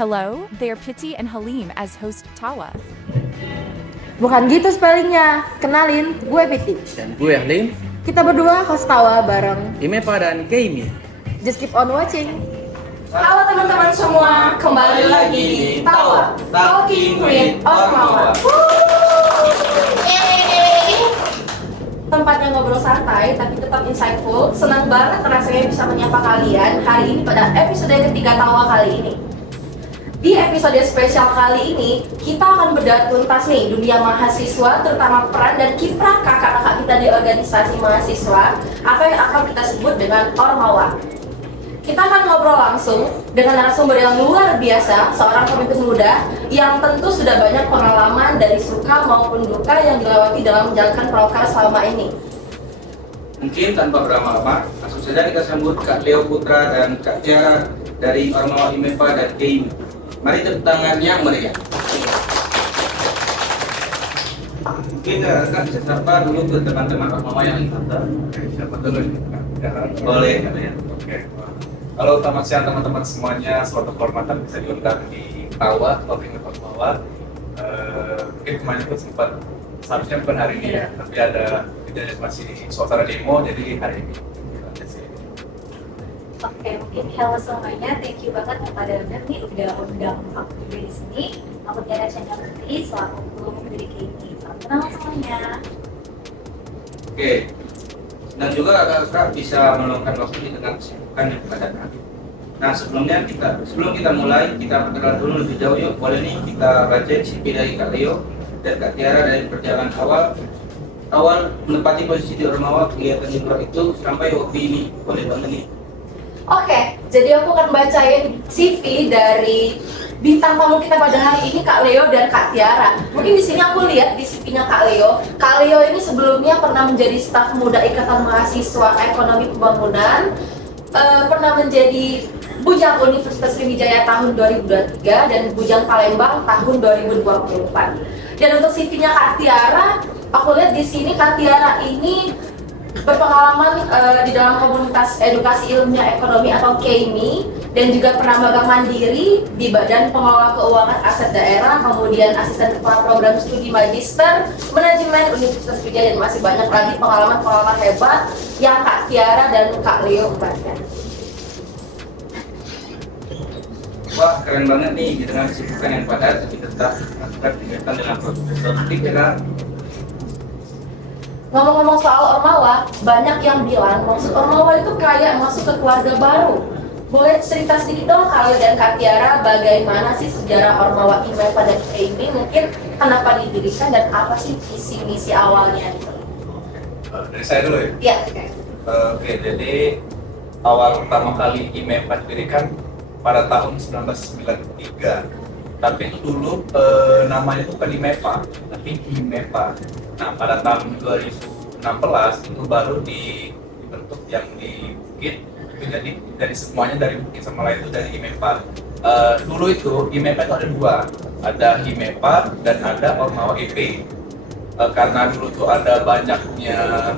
Hello, they're Piti and Halim as host Tawa. Bukan gitu spellingnya. Kenalin, gue Piti. Dan gue Halim, Kita berdua host Tawa bareng. Imepa dan Keimi. Just keep on watching. Halo teman-teman semua, kembali lagi di Tawa Talking with Ormawa. Tempatnya ngobrol santai tapi tetap insightful. Senang banget rasanya bisa menyapa kalian hari ini pada episode ketiga Tawa kali ini. Di episode spesial kali ini, kita akan bedah tuntas nih dunia mahasiswa, terutama peran dan kiprah kakak-kakak kita di organisasi mahasiswa atau yang akan kita sebut dengan Ormawa. Kita akan ngobrol langsung dengan narasumber yang luar biasa, seorang pemimpin muda yang tentu sudah banyak pengalaman dari suka maupun duka yang dilewati dalam menjalankan prokar selama ini. Mungkin tanpa berlama-lama, langsung saja kita sambut Kak Leo Putra dan Kak Tiara dari Ormawa Imepa dan Keimi. Mari tepuk tangan yang meriah. Mungkin Kak bisa sapa dulu ke teman-teman Ormawa yang ikut. Siapa dulu? Boleh katanya. Oke. Halo, selamat siang teman-teman semuanya. Suatu kehormatan bisa diundang di Tawa, Talking with Ormawa. Mungkin kemarin itu sempat, seharusnya bukan hari ini ya, tapi ada kejadian masih di suasana demo, jadi hari ini. Oke, mungkin halo semuanya, thank you banget kepada Undang nih udah undang aku juga di sini. Aku Tiara Chandra Putri, selaku pendiri KIMI. Salam kenal semuanya. Oke. Dan juga kakak-kakak bisa meluangkan waktu di tengah kesibukan yang padatkan. Nah sebelum kita mulai, kita perkenalan dulu lebih jauh yuk. Boleh nih kita baca CV dari Kak Leo dan Kak Tiara dari perjalanan awal menempati posisi di Ormawa, kegiatan di luar itu sampai hobi ini. Boleh banget nih. Oke, jadi aku akan bacain CV dari bintang tamu kita pada hari ini, Kak Leo dan Kak Tiara. Mungkin di sini aku lihat di CV-nya Kak Leo. Kak Leo ini sebelumnya pernah menjadi staf muda Ikatan Mahasiswa Ekonomi Pembangunan, pernah menjadi Bujang Universitas Sriwijaya tahun 2023 dan Bujang Palembang tahun 2024. Dan untuk CV-nya Kak Tiara, aku lihat di sini Kak Tiara ini berpengalaman di dalam komunitas edukasi ilmiah ekonomi atau KIMI dan juga pernah magang mandiri di Badan Pengelola Keuangan Aset Daerah, kemudian asisten kepala program studi magister manajemen Universitas Sriwijaya, dan masih banyak lagi pengalaman-pengalaman hebat yang Kak Tiara dan Kak Leo bagikan. Wah keren banget nih di tengah kesibukan yang padat, tapi tetap melakukan kegiatan dengan produktif ya Kak. Ngomong-ngomong soal Ormawa, banyak yang bilang maksud Ormawa itu kayak masuk ke keluarga baru. Boleh cerita sedikit dong Kak Leo dan Kak Tiara, bagaimana sih sejarah Ormawa Imepa dan KIMI, mungkin kenapa didirikan dan apa sih visi misi awalnya gitu? Dari saya dulu ya? Iya, oke. Oke, jadi awal pertama kali Imepa didirikan pada tahun 1993. Tapi itu dulu namanya itu bukan Imepa, tapi Imepa. Nah, pada tahun 2016 itu baru dibentuk yang di Bukit. Itu jadi dari semuanya dari Bukit sama lain itu dari Imepa. Dulu itu Imepa itu ada dua, ada Imepa dan ada Ormawa EP. Karena dulu tuh ada banyaknya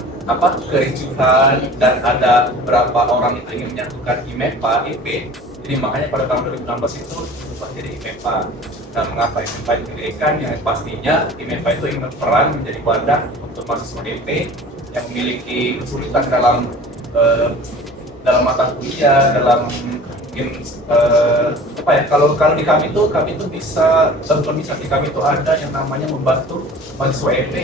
kericuhan dan ada beberapa orang yang ingin menyatukan Imepa EP. Jadi makanya pada tahun 2016 itu berubah jadi Imepa. Nah, mengapa Imepa didirikan? Yang pastinya Imepa itu ingin berperan menjadi wadah untuk mahasiswa EP yang memiliki kesulitan dalam mata kuliah, dalam mungkin kalau di kami itu bisa sih, kami itu ada yang namanya membantu mahasiswa EP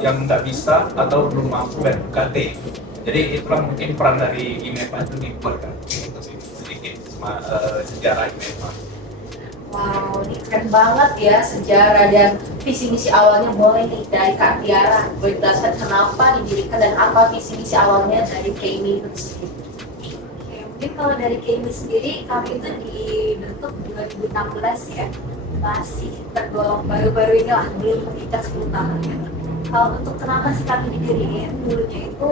yang nggak bisa atau belum mampu dan UKT. Jadi itulah mungkin peran dari Imepa itu dibuatkan. Itu sih sedikit sejarah Imepa. Wow, ini keren banget ya sejarah dan visi misi awalnya. Boleh nih dari Kak Tiara, boleh jelaskan kenapa didirikan dan apa visi misi awalnya dari KIMI itu sendiri? Oke, mungkin kalau dari KIMI sendiri, kami itu dibentuk 2016 ya. Masih tergolong baru-baru ini lah, belum menginjak 10 tahun ya. Kalau untuk kenapa sih kami didirikan, dulunya itu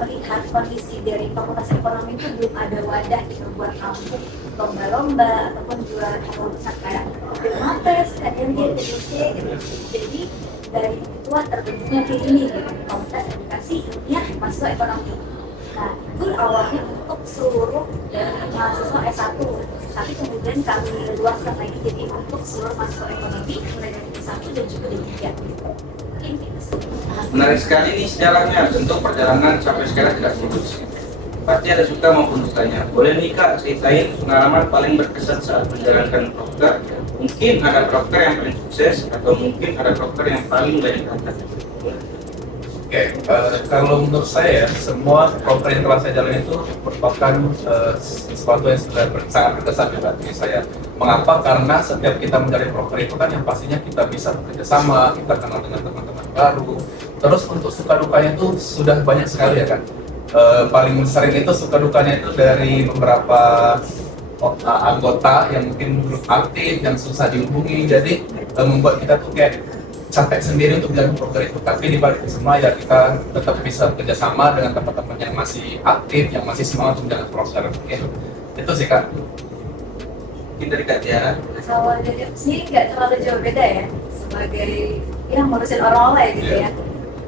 melihat kondisi dari Fakultas Ekonomi itu belum ada wadah gitu buat tampung lomba-lomba ataupun jualan besar kayak Pilmates, KDMD, TDC gitu. Jadi dari itulah terbentuknya ini gitu, Komunitas Edukasi Ilmiah Mahasiswa Ekonomi. Nah, itu awalnya untuk seluruh mahasiswa S1, tapi kemudian kami luaskan lagi jadi untuk seluruh mahasiswa ekonomi mulai dari S1 dan juga D3. Mungkin itu sih. Menarik sekali nih sejarahnya. Tentu perjalanan sampai sekarang tidak putus. Pasti ada suka maupun dukanya. Boleh nih Kak ceritain pengalaman paling berkesan saat menjalankan proker? Mungkin ada proker yang paling sukses atau mungkin ada proker yang paling banyak tantangan. Oke, kalau menurut saya semua proker yang telah saya jalani itu merupakan sesuatu yang sudah sangat berkesan juga bagi saya. Mengapa? Karena setiap kita menjalani proker itu kan yang pastinya kita bisa bekerja sama, kita kenal dengan teman-teman baru. Terus untuk suka dukanya itu sudah banyak sekali ya kan. Paling sering itu suka dukanya itu dari beberapa anggota yang mungkin belum aktif, yang susah dihubungi, jadi membuat kita tuh kayak capek sendiri untuk menjalani proker itu. Tapi di balik itu semua ya kita tetap bisa bekerjasama dengan teman-teman yang masih aktif, yang masih semangat untuk menjalani proker. Oke, itu sih Kak. Mungkin dari Kak Tiara. Kalau dari aku sendiri nggak terlalu jauh beda ya, sebagai yang ngurusin orang-orang gitu ya.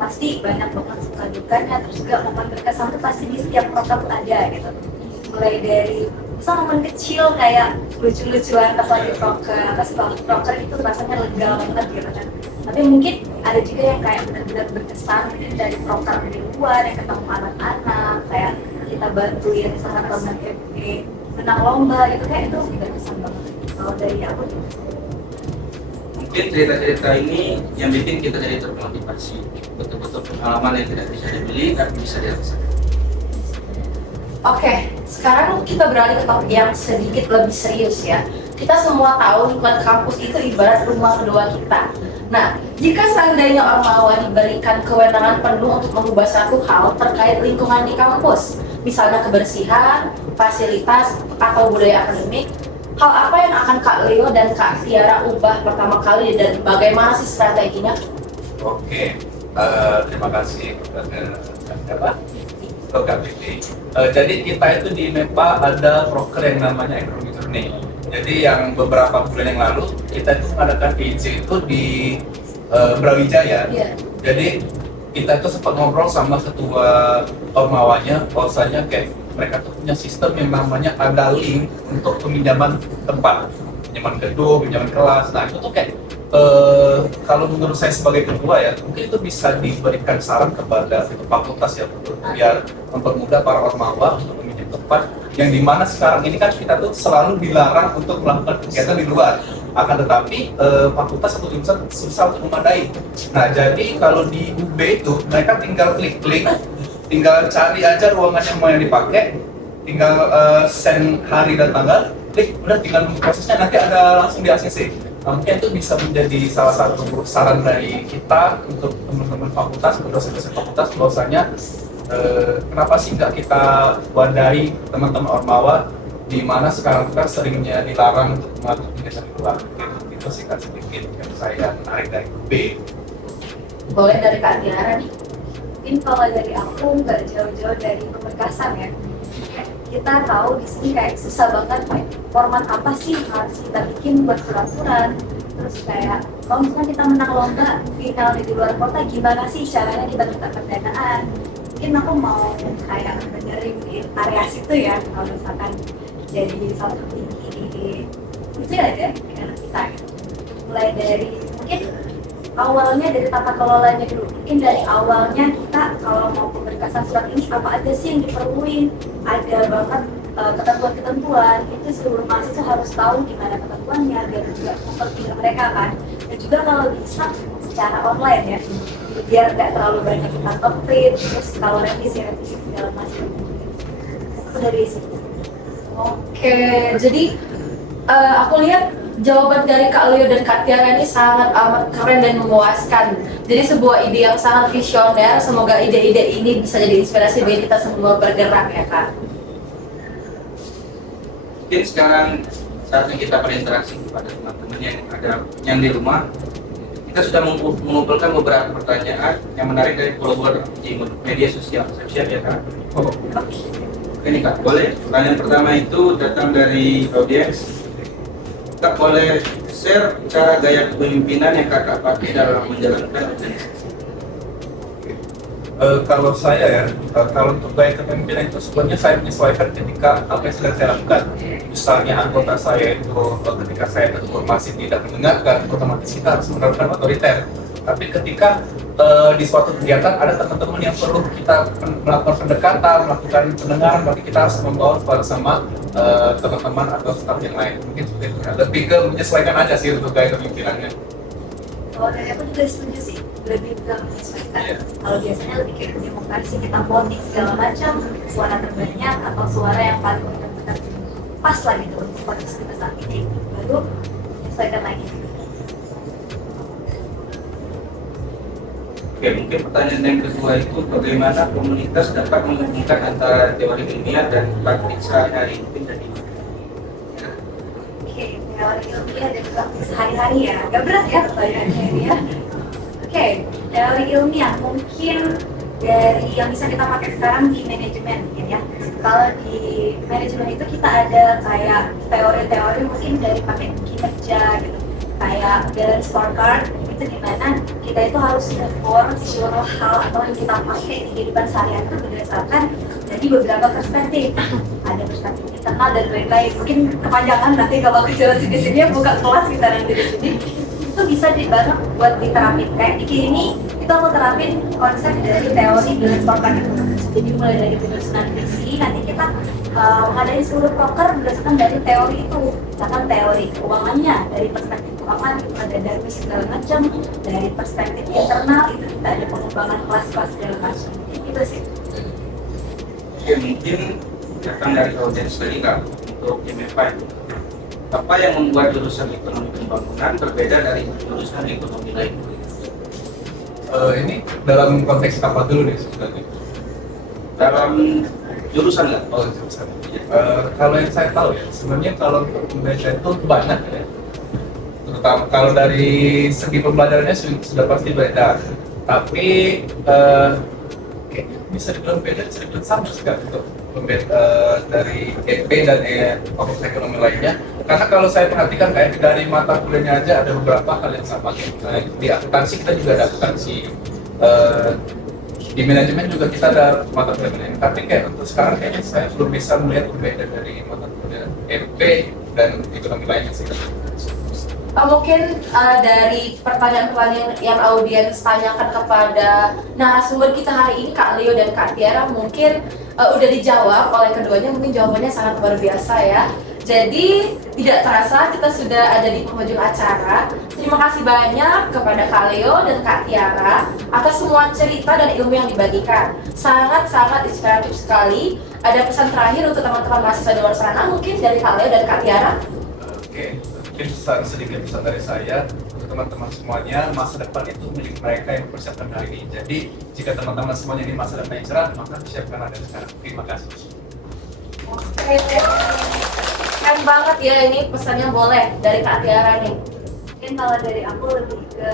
Pasti banyak banget suka dukanya, terus juga momen berkesan tuh pasti di setiap proker tuh ada gitu. Mulai dari misal momen kecil kayak lucu-lucuan pas lagi proker, pas proker itu rasanya lega banget gitu kan. Tapi mungkin ada juga yang kayak benar-benar berkesan mungkin dari proker di luar yang ketemu anak-anak, kayak kita bantuin teman-teman FP menang lomba gitu, kayak itu berkesan banget. Kalau dari aku Mungkin cerita-cerita ini yang bikin kita jadi termotivasi. Betul-betul pengalaman yang tidak bisa dibeli tapi bisa dirasakan. Oke, sekarang kita beralih ke topik yang sedikit lebih serius ya. Kita semua tahu lingkungan kampus itu ibarat rumah kedua kita. Nah, jika seandainya Ormawa diberikan kewenangan penuh untuk mengubah satu hal terkait lingkungan di kampus, misalnya kebersihan, fasilitas, atau budaya akademik, hal apa yang akan Kak Leo dan Kak Tiara ubah pertama kali dan bagaimana sih strateginya? Oke, terima kasih kepada Kak Vivi. Jadi kita itu di MEPA ada proker yang namanya Economic Journey. Jadi yang beberapa bulan yang lalu kita itu mengadakan PIC itu di Brawijaya. Iya. Jadi kita itu sempat ngobrol sama ketua Ormawanya, bahwasanya kayak mereka tuh punya sistem yang namanya ada link untuk peminjaman tempat, pinjaman gedung, pinjaman kelas. Nah itu tuh kayak kalau menurut saya sebagai ketua ya, mungkin itu bisa diberikan saran kepada fakultas ya, untuk biar mempermudah para ormawa untuk meminjam tempat yang dimana sekarang ini kan kita tuh selalu dilarang untuk melakukan kegiatan di luar. Akan tetapi fakultas atau jurusan susah untuk memadai. Nah jadi kalau di UB itu mereka tinggal klik-klik, tinggal cari aja ruangan yang mau yang dipakai, tinggal send hari dan tanggal, klik, udah tinggal prosesnya nanti ada langsung di ACC. Nah, mungkin itu bisa menjadi salah satu saran dari kita untuk teman-teman fakultas, dosen-dosen fakultas, bahwasanya kenapa sih nggak kita wadahi teman-teman Ormawa di mana sekarang kita seringnya dilarang untuk melakukan kegiatan di luar. Itu sih kan sedikit yang saya menarik dari B. Boleh dari Kak Tiara nih. mungkin kalau dari aku nggak jauh-jauh dari keberkasan ya. Kita tahu di sini kayak susah banget kayak format apa sih harus kita bikin buat surat-surat. Terus kayak kalau misalnya kita menang lomba final di luar kota, gimana sih caranya kita minta pendanaan? Mungkin aku mau kayak benerin di area situ ya, kalau misalkan jadi satu tinggi di itu aja dengan kita gitu. Mulai dari mungkin awalnya dari tata kelolanya dulu. Mungkin dari awalnya kita kalau mau pemberkasan surat ini apa aja sih yang diperluin, ada banget ketentuan-ketentuan itu seluruh mahasiswa harus tahu gimana ketentuannya biar juga mempermudah mereka kan. Dan juga kalau bisa secara online ya, biar nggak terlalu banyak kita nge-print, terus kalau revisi segala macam. Itu dari situ. Oke, jadi aku lihat jawaban dari Kak Leo dan Kak Tiara ini sangat amat keren dan memuaskan. Jadi sebuah ide yang sangat visioner. Semoga ide-ide ini bisa jadi inspirasi bagi kita semua bergerak ya Kak. Mungkin sekarang saatnya kita berinteraksi kepada teman-teman yang di rumah. Kita sudah mengumpulkan beberapa pertanyaan yang menarik dari follower di media sosial. Siap ya Kak? Ini Kak, boleh? Pertanyaan pertama itu datang dari audiens. Kak, boleh share cara gaya kepemimpinan yang Kakak pakai dalam menjalankan organisasi? Kalau saya ya, kalau untuk gaya kepemimpinan itu sebenarnya saya menyesuaikan ketika apa yang sedang saya lakukan. Misalnya anggota saya itu ketika saya tegur masih tidak mendengarkan, otomatis kita harus menerapkan otoriter. Tapi ketika di suatu kegiatan ada teman-teman yang perlu kita melakukan pendekatan, melakukan pendengaran, berarti kita harus membawa bersama teman-teman atau staf yang lain. Mungkin seperti itu. Lebih ke menyesuaikan aja sih untuk gaya kepemimpinannya. Kalau dari aku juga setuju sih, lebih ke menyesuaikan. Kalau biasanya lebih kayak demokrasi, kita voting segala macam, suara terbanyak atau suara yang paling benar-benar pas lah gitu untuk kondisi kita saat ini, baru menyesuaikan lagi. Oke, mungkin pertanyaan yang kedua itu bagaimana komunitas dapat menghubungkan antara teori ilmiah dan praktik sehari-hari mungkin dari Oke, teori ilmiah dan praktik sehari-hari ya, agak berat ya pertanyaannya ini ya. Oke, teori ilmiah mungkin dari yang bisa kita pakai sekarang di manajemen mungkin ya. Kalau di manajemen itu kita ada kayak teori-teori mungkin dari pakai kinerja gitu, kayak balance scorecard, itu dimana kita itu harus mengukur seluruh hal atau yang kita pakai di kehidupan sehari-hari itu berdasarkan dari beberapa perspektif. Ada perspektif internal dan lain-lain. Mungkin kepanjangan nanti kalau aku jelasin di sini buka kelas kita nanti di sini. Itu bisa banget buat diterapin. Kayak di kini itu aku terapin konsep dari teori balance scorecard itu. Jadi mulai dari penyusunan visi, nanti kita mengadain seluruh proker berdasarkan dari teori itu. Misalkan teori keuangannya dari perspektif keuangan ada dari segala macam, dari perspektif internal itu kita ada pengembangan kelas-kelas segala macam. Itu sih. Oke, mungkin datang dari audiens tadi Kak untuk IMEPA itu. Apa yang membuat jurusan ekonomi pembangunan berbeda dari jurusan ekonomi lain? Ini dalam konteks apa dulu nih sebenarnya? Dalam jurusan nggak? Oh, jurusan. Kalau yang saya tahu ya, sebenarnya kalau untuk membaca itu banyak ya. Terutama kalau dari segi pembelajarannya sudah pasti beda. Tapi bisa dibilang beda, bisa dibilang sama juga untuk dari EP dan fakultas ekonomi lainnya. Karena kalau saya perhatikan kayak dari mata kuliahnya aja ada beberapa hal yang sama. Di akuntansi kita juga ada akuntansi. Di manajemen juga kita ada mata kuliah manajemen. Tapi kayak untuk sekarang kayaknya saya belum bisa melihat berbeda dari mata kuliah EP dan ekonomi lainnya sih. Mungkin dari pertanyaan-pertanyaan yang audiens tanyakan kepada narasumber kita hari ini, Kak Leo dan Kak Tiara, mungkin udah dijawab oleh keduanya. Mungkin jawabannya sangat luar biasa ya. Jadi tidak terasa kita sudah ada di penghujung acara. Terima kasih banyak kepada Kak Leo dan Kak Tiara atas semua cerita dan ilmu yang dibagikan. Sangat-sangat inspiratif sekali. Ada pesan terakhir untuk teman-teman mahasiswa di luar sana mungkin dari Kak Leo dan Kak Tiara? Oke. Mungkin sedikit pesan dari saya untuk teman-teman semuanya, masa depan itu milik mereka yang mempersiapkan hari ini. Jadi jika teman-teman semuanya ini masa depan yang cerah, maka persiapkan dari sekarang. Terima kasih. Oke, keren banget ya, ini pesannya boleh dari Kak Tiara nih. Mungkin kalau dari aku lebih ke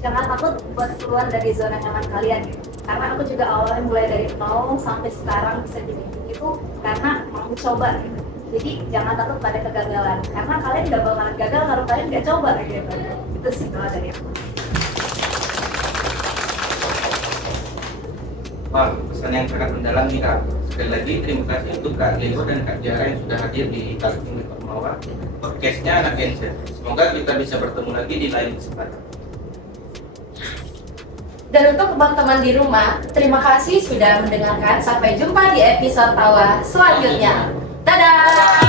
jangan takut buat keluar dari zona nyaman kalian gitu. Karena aku juga awalnya mulai dari nol sampai sekarang bisa jadi itu karena mau coba gitu. Jadi jangan takut pada kegagalan, karena kalian gak bakalan gagal kalau kalian gak coba gitu. Itu sih kalau dari aku. Wah, pesan yang sangat mendalam nih Kak. Sekali lagi terima kasih untuk Kak Leo dan Kak Tiara yang sudah hadir di Kaltim Mawar podcastnya Anak Genset. Semoga kita bisa bertemu lagi di lain kesempatan. Dan untuk teman-teman di rumah, terima kasih sudah mendengarkan. Sampai jumpa di episode Tawa selanjutnya. Dadah!